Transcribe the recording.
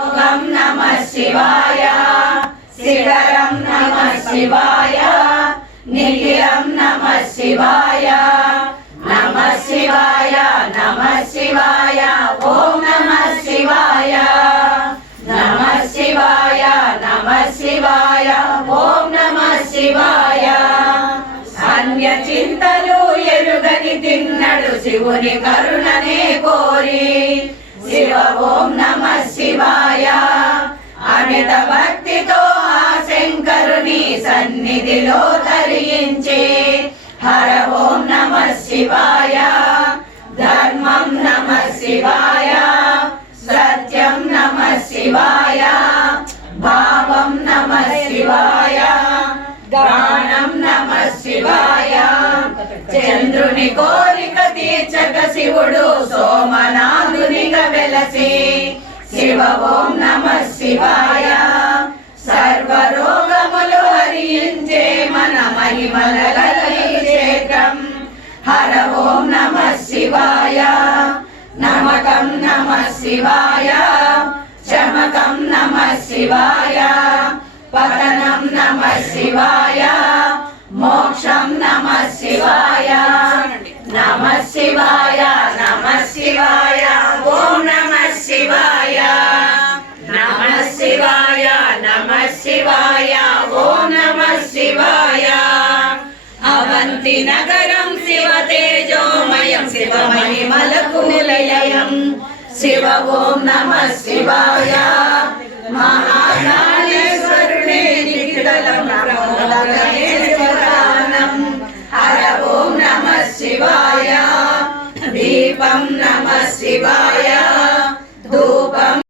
యోగం నమ శివాయ శిఖరం నమ శివాయ నిఖిలం నమ శివాయ. నమ శివాయ నమ శివాయ ఓం నమ శివాయ. నమ శివాయ నమ శివాయ ఓం నమ శివాయ. అన్య చింతలు ఎరుగని తిన్నడు శివుని కరుణనే కోరి. శివ ఓం నమ శివాయ. సన్నిధిలో ధరించే హర ఓం నమ శివాయ. ధర్మం నమ శివాయ. సత్యం నమ శివాయ. భావం నమ శివాయ. ప్రాణం నమ శివాయ. చంద్రుని కోరిక తీర్చక శివుడు సోమనాథునిగా వెలసి. శివ ఓం నమ శివాయ. సర్వరోగములు మన మహిమల క్షేత్రం హర ఓం నమ శివాయ. నమకం నమ శివాయ. చమకం నమ శివాయ. పతనం నమ శివాయ. మోక్షం నమ శివాయ. నమ శివాయ నమ శివాయ. ఓం నమ శివాయ. నమ శివాయ నమ శివాయ. శాంతి నగరం శివ తేజోమయం శివ మహిమలకు నిలయం. శివ ఓం నమ శివాయ. మహాకాళేశ్వరుడే నిఖిలం ప్రమోదయేశ్వరానం హర ఓం నమ శివాయ. దీపం నమ శివాయ. ధూపం